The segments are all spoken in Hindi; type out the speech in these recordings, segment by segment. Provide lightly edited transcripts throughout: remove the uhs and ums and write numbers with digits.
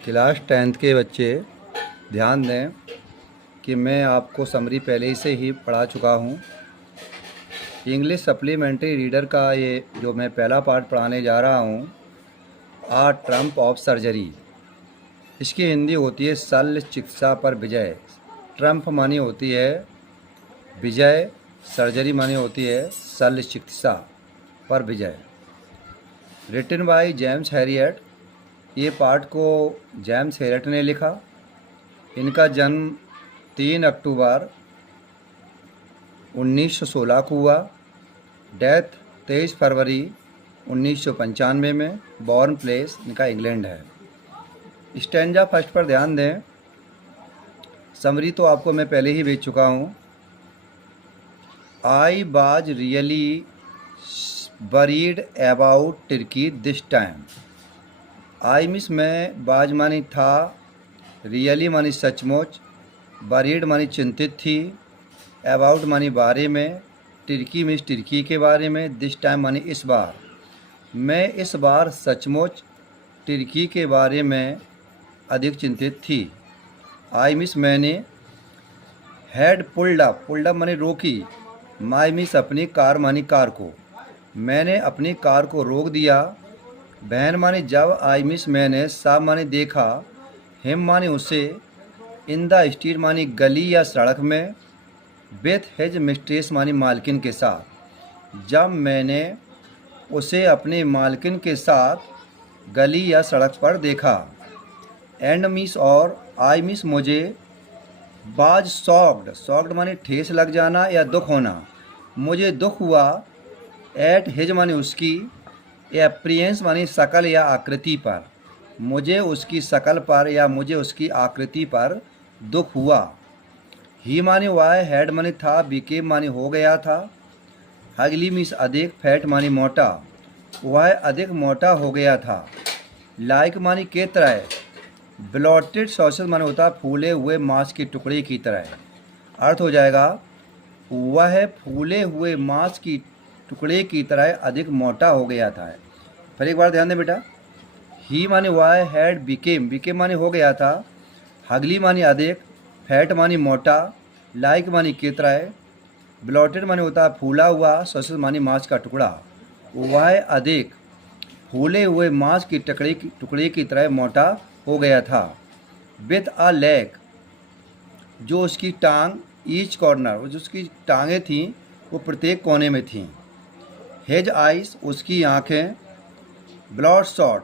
क्लास 10th के बच्चे ध्यान दें कि मैं आपको समरी पहले ही से ही पढ़ा चुका हूँ। इंग्लिश सप्लीमेंट्री रीडर का ये जो मैं पहला पार्ट पढ़ाने जा रहा हूँ, आ ट्रम्प ऑफ सर्जरी। इसकी हिंदी होती है शल्य चिकित्सा पर विजय। ट्रम्प मानी होती है विजय, सर्जरी मानी होती है शल्य चिकित्सा पर विजय। Written by James Herriot. ये पाठ को जेम्स हैरियट ने लिखा। इनका जन्म 3 अक्टूबर 1916 को हुआ। डेथ 23 फरवरी 1995 में। बॉर्न प्लेस इनका इंग्लैंड है। स्टैंजा फर्स्ट पर ध्यान दें। समरी तो आपको मैं पहले ही भेज चुका हूँ। I was really worried about Turkey this time. I miss में बाज मानी था, रियली मानी सचमुच, वरीड मानी चिंतित थी, अबाउट मानी बारे में, टर्की मिस टर्की के बारे में, दिस टाइम मानी इस बार। मैं इस बार सचमुच टर्की के बारे में अधिक चिंतित थी। आई मिस मैंने, हैड पुल्ड अप मानी रोकी, माई मिस अपनी कार मानी कार को, मैंने अपनी कार को रोक दिया। बहन मानी जब, आई मिस मैंने, साहब मानी देखा, हिम मानी उसे, इन द स्ट्रीट मानी गली या सड़क में, विथ हिज मिस्ट्रेस मानी मालकिन के साथ, जब मैंने उसे अपनी मालकिन के साथ गली या सड़क पर देखा। एंड मिस और, आई मिस मुझे, बाज सॉक्ड मानी ठेस लग जाना या दुख होना, मुझे दुख हुआ। एट हिज मानी उसकी, एप्रियंस मानी शकल या आकृति पर, मुझे उसकी शकल पर या मुझे उसकी आकृति पर दुख हुआ। ही मानी वाय, हैड मानी था, बिकेम मानी हो गया था, हगली मीस अधिक, फैट मानी मोटा, वह अधिक मोटा हो गया था। लाइक मानी के तरह, ब्लॉटेड सॉसेज माने होता फूले हुए मांस के टुकड़े की तरह। अर्थ हो जाएगा वह फूले हुए मांस की टुकड़े की तरह अधिक मोटा हो गया था। फिर एक बार ध्यान दें बेटा। ही मानी वाई, हैड बिकेम मानी हो गया था, हगली मानी अधिक, फैट मानी मोटा, लाइक मानी की तरह, ब्लॉटेड मानी होता फूला हुआ, सॉसेज मानी मांस का टुकड़ा, वह अधिक फूले हुए मांस की टुकड़े की तरह मोटा हो गया था। विथ अ लेग, जो उसकी टांग, ईच कॉर्नर, जो उसकी टांगें थीं वो प्रत्येक कोने में थीं। हेज आइस, उसकी आँखें, ब्लड शॉट,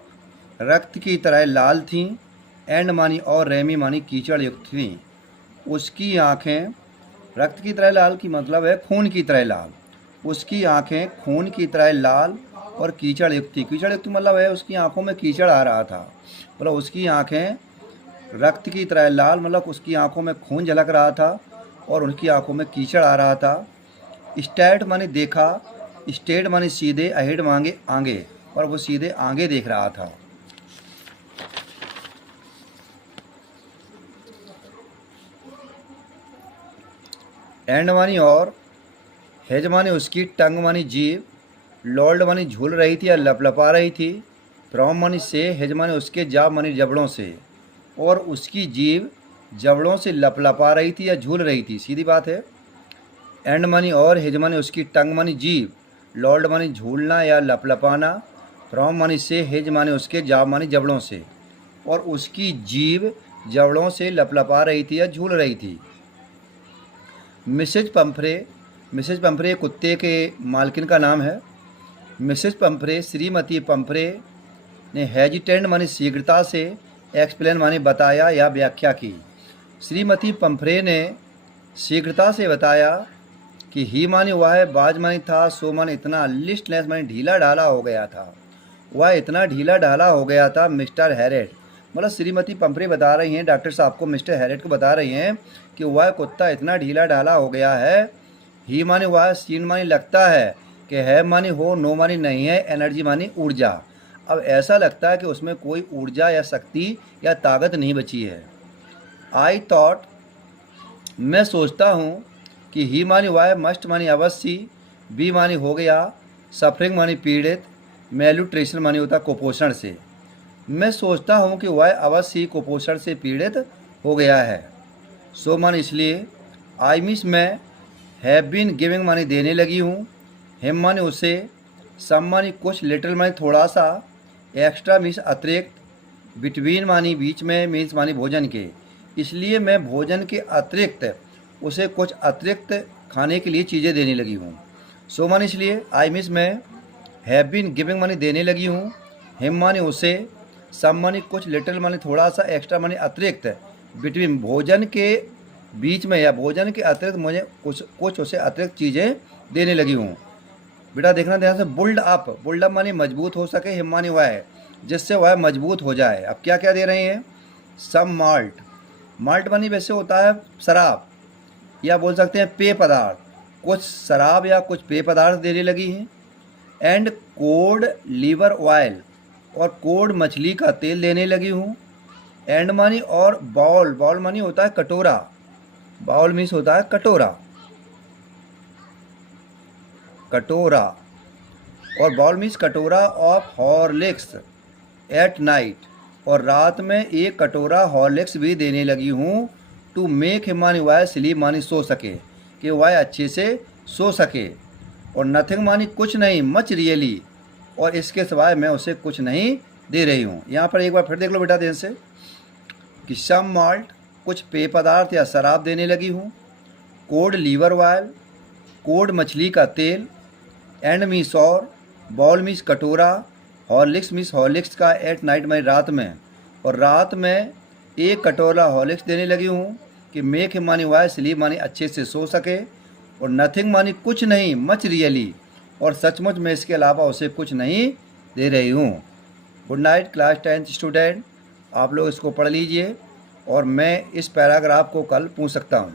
रक्त की तरह लाल थीं। एंड मानी और, रेमी मानी कीचड़ युक्त थीं। उसकी आँखें रक्त की तरह लाल की मतलब है खून की तरह लाल। उसकी आँखें खून की तरह लाल और कीचड़ युक्त थी। कीचड़ युक्त मतलब है उसकी आँखों में कीचड़ आ रहा था। मतलब उसकी आँखें रक्त की तरह लाल मतलब उसकी आँखों में खून झलक रहा था और उनकी आँखों में कीचड़ आ रहा था। स्टैट माने देखा, स्टेट माने सीधे, अहेड मांगे आगे, और वो सीधे आगे देख रहा था। एंड मानी और, हेज मानी उसकी, टंग मानी जीभ, लॉल्ड मानी झूल रही थी या लपलपा रही थी, फ्रॉम मानी से, हेज मानी उसके, जाब मानी जबड़ों से, और उसकी जीभ जबड़ों से लपलपा रही थी या झूल रही थी। सीधी बात है। एंड मानी और, हेज मानी उसकी, टंग मानी जीभ, लॉल्ड मानी झूलना या लपलपाना, फ्रॉम मानी से, हेज मानी उसके, जाब मानी जबड़ों से, और उसकी जीभ जबड़ों से लपलपा रही थी या झूल रही थी। मिसेज पंफरे कुत्ते के मालकिन का नाम है। मिसेज पंफरे, श्रीमती पंफरे ने हेजिटेंट मानी शीघ्रता से, एक्सप्लेन मानी बताया या व्याख्या की। श्रीमती पंफरे ने शीघ्रता से बताया कि ही मानी वह, बाज मानी था, सो मानी इतना, लिस्टलेस मानी ढीला ढाला हो गया था, वह इतना ढीला ढाला हो गया था। मिस्टर हैरेट मतलब श्रीमती पंफरे बता रही हैं डॉक्टर साहब को, मिस्टर हैरेट को बता रही हैं कि वह कुत्ता इतना ढीला ढाला हो गया है। ही मानी वह, सीन मानी लगता है, कि है मानी हो, नो मानी नहीं है, एनर्जी मानी ऊर्जा। अब ऐसा लगता है कि उसमें कोई ऊर्जा या शक्ति या ताकत नहीं बची है। आई थॉट, मैं सोचता हूँ कि ही मानी वाय, मस्ट मानी अवश्य, बी मानी हो गया, सफरिंग मानी पीड़ित, मेल्यूट्रिशन मानी होता कुपोषण से। मैं सोचता हूँ कि वह अवश्य ही कुपोषण से पीड़ित हो गया है। सो मानी इसलिए आई मिस मैं हैव बीन गिविंग मानी देने लगी हूँ, हिम मानी उसे, सम मानी कुछ, लिटिल मानी थोड़ा सा, एक्स्ट्रा मीन्स अतिरिक्त, बिटवीन मानी बीच में, मीन्स मानी भोजन के। इसलिए मैं भोजन के अतिरिक्त उसे कुछ अतिरिक्त खाने के लिए चीज़ें देने लगी हूँ। सो मानी इसलिए आई मिस मैं हैव बीन गिविंग मानी देने लगी हूँ, हिम मानी उसे, सम मानी कुछ, लिटिल मानी थोड़ा सा, एक्स्ट्रा मानी अतिरिक्त, बिटवीन भोजन के बीच में या भोजन के अतिरिक्त मुझे कुछ उसे अतिरिक्त चीज़ें देने लगी हूँ। बेटा देखना ध्यान से, बुल्ड अप मानी मजबूत हो सके, हिम मानी वह जिससे वह मजबूत हो जाए। अब क्या क्या दे रहे हैं? सम माल्ट मानी वैसे होता है शराब, या बोल सकते हैं पेय पदार्थ, कुछ शराब या कुछ पेय पदार्थ देने लगी हैं। एंड कोड लीवर ऑयल, और कोड मछली का तेल देने लगी हूँ। एंड मानी और बाउल मानी होता है कटोरा, बाउल मीन्स होता है कटोरा, और बाउल मीन्स कटोरा ऑफ हॉर्लिक्स एट नाइट, और रात में एक कटोरा हॉर्लिक्स भी देने लगी हूँ। टू मेक हिम मानी वाय स्लीप मानी सो सके, कि वह अच्छे से सो सके। और नथिंग मानी कुछ नहीं, मच रियली, और इसके सिवाय मैं उसे कुछ नहीं दे रही हूँ। यहाँ पर एक बार फिर देख लो बेटा ध्यान से, कि सम माल्ट कुछ पेय पदार्थ या शराब देने लगी हूँ, कोड लीवर ऑयल, कोड मछली का तेल, एंड मीस और, बॉल मीस कटोरा, हॉर्लिक्स मीस हॉर्लिक्स का, एट नाइट मानी रात में, और रात में एक कटोरा हॉर्लिक्स देने लगी हूँ, कि मेक हिम मानी वाय स्लीप मानी अच्छे से सो सके। और नथिंग मानी कुछ नहीं, मच रियली, और सचमुच मैं इसके अलावा उसे कुछ नहीं दे रही हूँ। Good night class 10th student, आप लोग इसको पढ़ लीजिए और मैं इस पैराग्राफ को कल पूछ सकता हूँ।